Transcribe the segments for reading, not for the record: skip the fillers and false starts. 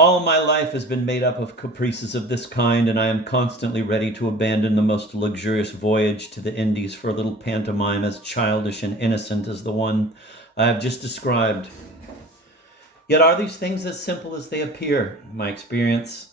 All my life has been made up of caprices of this kind, and I am constantly ready to abandon the most luxurious voyage to the Indies for a little pantomime as childish and innocent as the one I have just described. Yet are these things as simple as they appear? My experience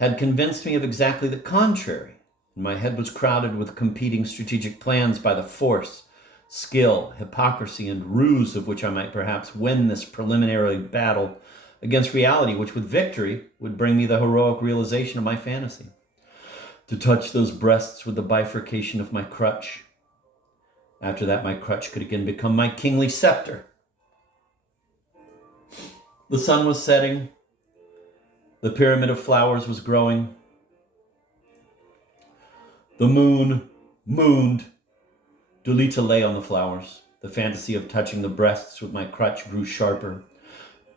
had convinced me of exactly the contrary. My head was crowded with competing strategic plans by the force, skill, hypocrisy, and ruse of which I might perhaps win this preliminary battle against reality, which with victory would bring me the heroic realization of my fantasy. To touch those breasts with the bifurcation of my crutch. After that, my crutch could again become my kingly scepter. The sun was setting. The pyramid of flowers was growing. The moon mooned. Dulita lay on the flowers. The fantasy of touching the breasts with my crutch grew sharper.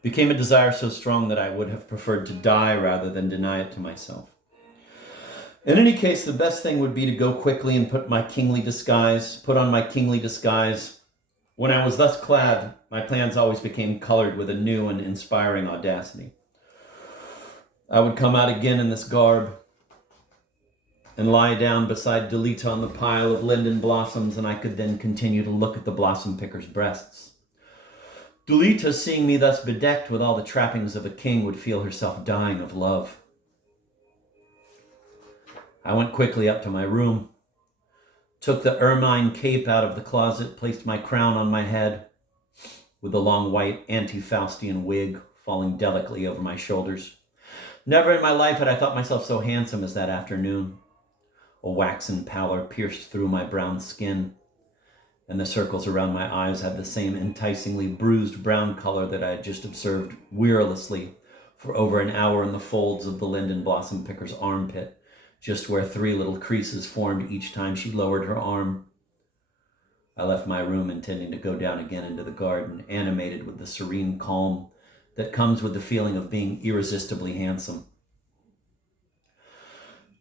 Became a desire so strong that I would have preferred to die rather than deny it to myself. In any case, the best thing would be to go quickly and put on my kingly disguise. When I was thus clad, my plans always became colored with a new and inspiring audacity. I would come out again in this garb and lie down beside Dulita on the pile of linden blossoms, and I could then continue to look at the blossom picker's breasts. Dulita, seeing me thus bedecked with all the trappings of a king, would feel herself dying of love. I went quickly up to my room, took the ermine cape out of the closet, placed my crown on my head, with the long white anti-Faustian wig falling delicately over my shoulders. Never in my life had I thought myself so handsome as that afternoon. A waxen pallor pierced through my brown skin, and the circles around my eyes had the same enticingly bruised brown color that I had just observed wearilessly for over an hour in the folds of the linden blossom picker's armpit, just where 3 little creases formed each time she lowered her arm. I left my room intending to go down again into the garden, animated with the serene calm that comes with the feeling of being irresistibly handsome.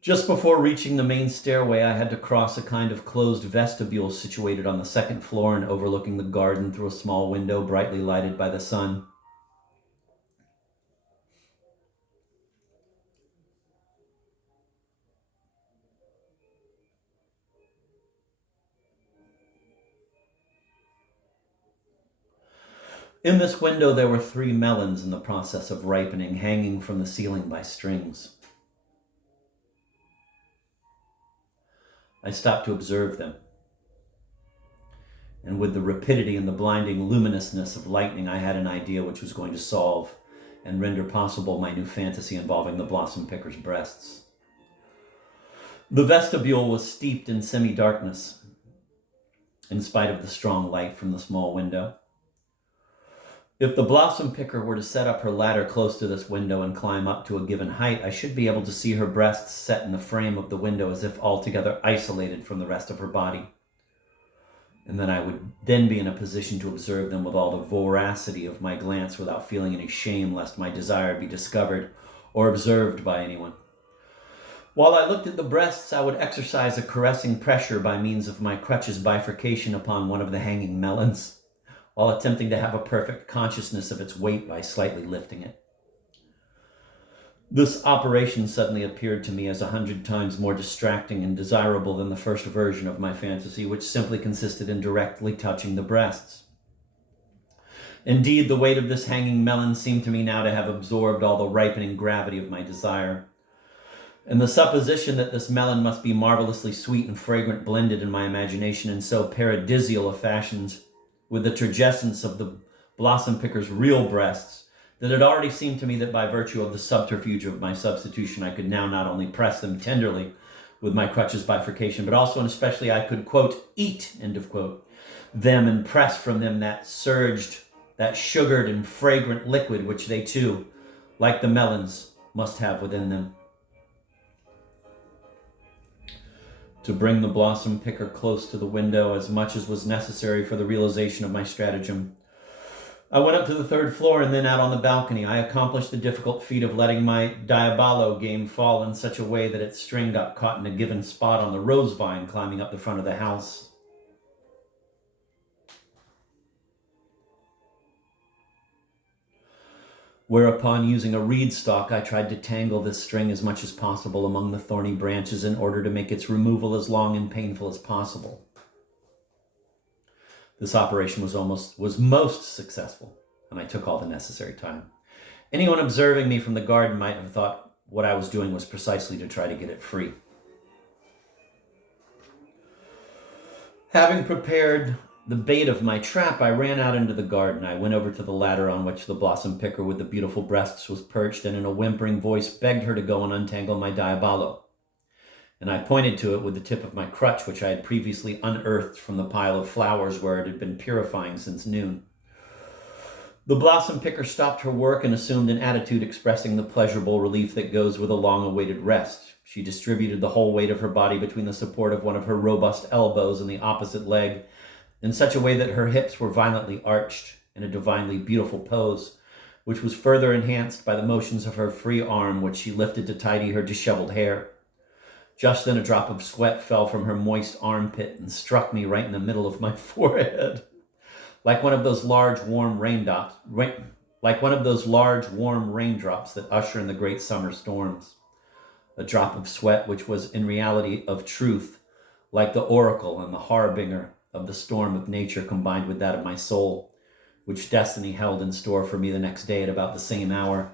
Just before reaching the main stairway, I had to cross a kind of closed vestibule situated on the 2nd floor and overlooking the garden through a small window brightly lighted by the sun. In this window, there were 3 melons in the process of ripening, hanging from the ceiling by strings. I stopped to observe them, and with the rapidity and the blinding luminousness of lightning, I had an idea which was going to solve and render possible my new fantasy involving the blossom picker's breasts. The vestibule was steeped in semi-darkness, in spite of the strong light from the small window. If the blossom picker were to set up her ladder close to this window and climb up to a given height, I should be able to see her breasts set in the frame of the window as if altogether isolated from the rest of her body. And then I would then be in a position to observe them with all the voracity of my glance without feeling any shame lest my desire be discovered or observed by anyone. While I looked at the breasts, I would exercise a caressing pressure by means of my crutch's bifurcation upon one of the hanging melons, while attempting to have a perfect consciousness of its weight by slightly lifting it. This operation suddenly appeared to me as 100 times more distracting and desirable than the first version of my fantasy, which simply consisted in directly touching the breasts. Indeed, the weight of this hanging melon seemed to me now to have absorbed all the ripening gravity of my desire. And the supposition that this melon must be marvelously sweet and fragrant blended in my imagination in so paradisial a fashion with the turgescence of the blossom picker's real breasts, that it already seemed to me that by virtue of the subterfuge of my substitution, I could now not only press them tenderly with my crutch's bifurcation, but also and especially I could, quote, eat, end of quote, them and press from them that sugared and fragrant liquid which they too, like the melons, must have within them. To bring the blossom picker close to the window as much as was necessary for the realization of my stratagem, I went up to the 3rd floor and then out on the balcony. I accomplished the difficult feat of letting my Diabolo game fall in such a way that its string got caught in a given spot on the rose vine climbing up the front of the house. Whereupon, using a reed stalk, I tried to tangle this string as much as possible among the thorny branches in order to make its removal as long and painful as possible. This operation was most successful, and I took all the necessary time. Anyone observing me from the garden might have thought what I was doing was precisely to try to get it free. Having prepared the bait of my trap, I ran out into the garden. I went over to the ladder on which the blossom picker with the beautiful breasts was perched, and in a whimpering voice begged her to go and untangle my diabolo. And I pointed to it with the tip of my crutch, which I had previously unearthed from the pile of flowers where it had been purifying since noon. The blossom picker stopped her work and assumed an attitude expressing the pleasurable relief that goes with a long-awaited rest. She distributed the whole weight of her body between the support of one of her robust elbows and the opposite leg in such a way that her hips were violently arched in a divinely beautiful pose, which was further enhanced by the motions of her free arm, which she lifted to tidy her disheveled hair. Just then a drop of sweat fell from her moist armpit and struck me right in the middle of my forehead. Like one of those large warm raindrops that usher in the great summer storms. A drop of sweat which was in reality of truth, like the oracle and the harbinger of the storm of nature combined with that of my soul, which destiny held in store for me the next day at about the same hour.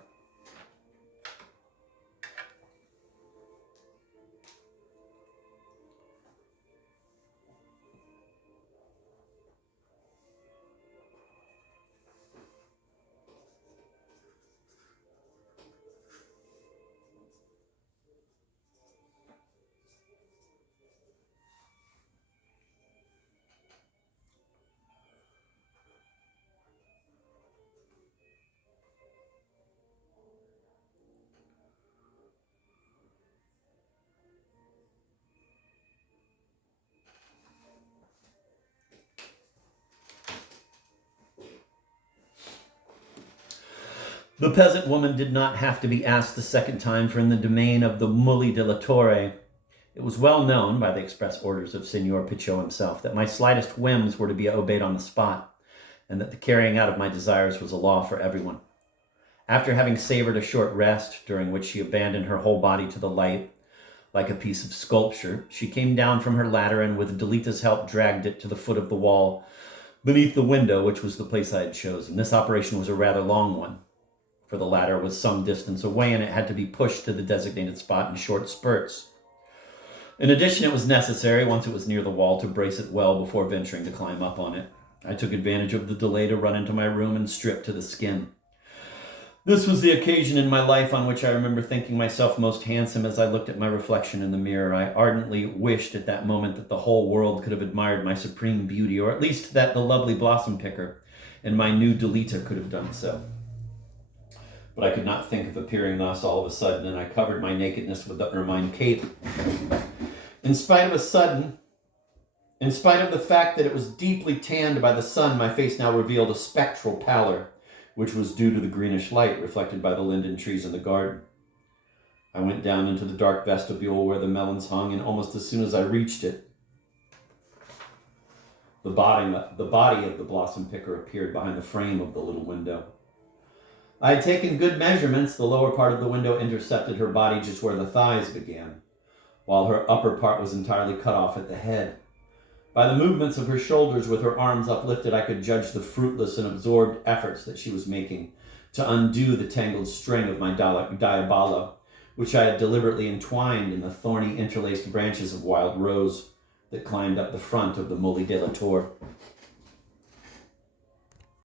The peasant woman did not have to be asked the second time, for in the domain of the Muli de la Torre, it was well known by the express orders of Signor Picciot himself that my slightest whims were to be obeyed on the spot, and that the carrying out of my desires was a law for everyone. After having savored a short rest, during which she abandoned her whole body to the light, like a piece of sculpture, she came down from her ladder and with Delita's help dragged it to the foot of the wall beneath the window, which was the place I had chosen. This operation was a rather long one, for the ladder was some distance away and it had to be pushed to the designated spot in short spurts. In addition, it was necessary, once it was near the wall, to brace it well before venturing to climb up on it. I took advantage of the delay to run into my room and strip to the skin. This was the occasion in my life on which I remember thinking myself most handsome as I looked at my reflection in the mirror. I ardently wished at that moment that the whole world could have admired my supreme beauty, or at least that the lovely blossom picker and my new Delita could have done so. But I could not think of appearing thus all of a sudden, and I covered my nakedness with the ermine cape. In spite of the fact that it was deeply tanned by the sun, my face now revealed a spectral pallor, which was due to the greenish light reflected by the linden trees in the garden. I went down into the dark vestibule where the melons hung, and almost as soon as I reached it, the body of the blossom picker appeared behind the frame of the little window. I had taken good measurements. The lower part of the window intercepted her body just where the thighs began, while her upper part was entirely cut off at the head. By the movements of her shoulders with her arms uplifted, I could judge the fruitless and absorbed efforts that she was making to undo the tangled string of my diabolo, which I had deliberately entwined in the thorny interlaced branches of wild rose that climbed up the front of the Muli de la Torre.